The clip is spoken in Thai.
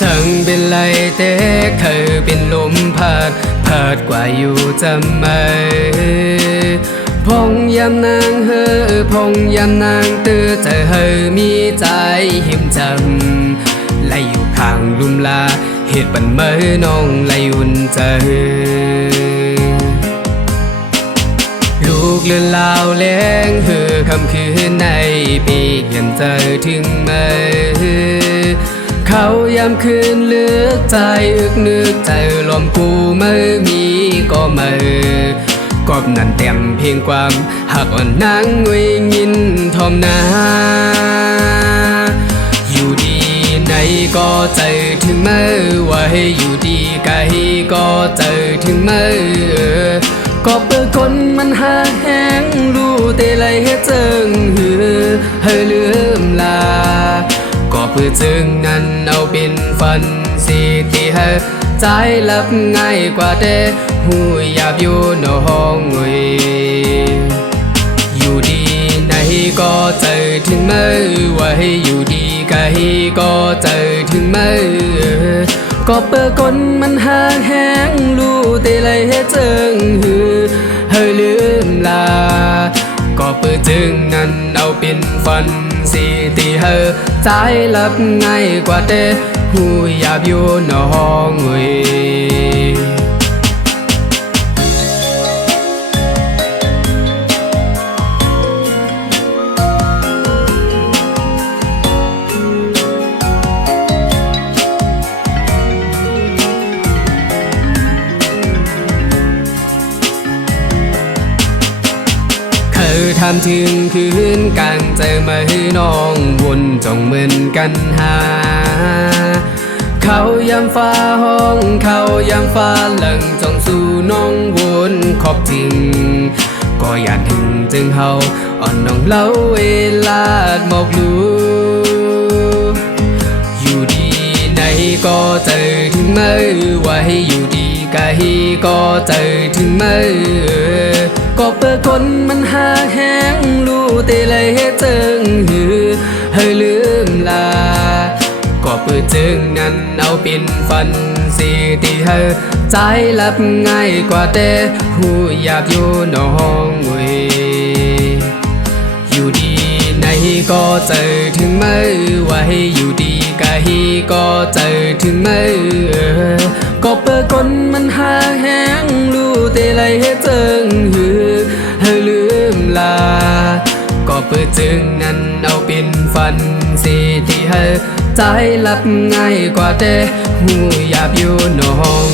สั่งเป็นไรแต่เคยเป็นลมพัดกว่าอยู่จำไม่พงยำนางพงยำนางตื้อจะมีใจหิมจำไล่อยู่ข้างลุมลาเหตุบันเมื่อน้องไล่อุ่นใจลูกเลือนลาวแรงคำคืนในปีกยันเจอถึงเมื่อเขายามคืนเลือกใจอึกนึกใจลมกูเมื่อมีก็เมื่อกอบนั่นเต็มเพียงความหักอ่อนนางวิงินทอมนาอยู่ดีในก็เจอถึงเมื่อว่าให้อยู่ดีไกลก็เจอถึงเมื่อก็เปิดคนมันหาแห้งรู้แต่ไรให้เจิงให้ลืมลาก็เพื่อจึงนั้นเอาเป็นฝันสิที่ให้ใจหลับง่ายกว่าแต่หูหยาบอยู่ในห้องอยู่ดีไหนก็เจอถึงเมื่อว่าให้อยู่ดีไกลก็เจอถึงเมื่อก็เปิดคนมันหาแห้งรู้แต่ไรให้เจิงให้ลืมลาก็เปิดจึงนั้นเอาเป็นฝันสิที่ให้ใจหลับง่ายกว่าแต่หูหยาบอยู่ในห้องทำถึงคืนกลางใจมาให้น้องวนจ้องเหมือนกันหาเขายามฟ้าห้องเขายามฟ้าหลังจ้องสู่น้องวนขอบจริงก็อยากถึงจึงเฮาอ่อนน้องเล่าเวลาหมอกดูอยู่ดีไหนก็เจอถึงเมื่อว่าให้อยู่ดีไกลก็เจอถึงเมื่อก็เปิดคนมันหาแห้งรู้แต่ไรให้เจิงให้ลืมลาก็เปิดจึงนั้นเอาเป็นฝันสิที่ให้ใจหลับง่ายกว่าแต่หูหยาบอยู่ในห้องอยู่ดีไหนก็เจอถึงเมื่อว่าให้อยู่ดีไกลก็เจอถึงเมื่อก็เปิดคนมันหาแห้งรู้แต่ไรให้เจิงให้ลืมลาก็เปิดจึงนั้นเอาเป็นฝันสิที่ให้ใจหลับง่ายกว่าแต่หูหยาบอยู่ในห้อง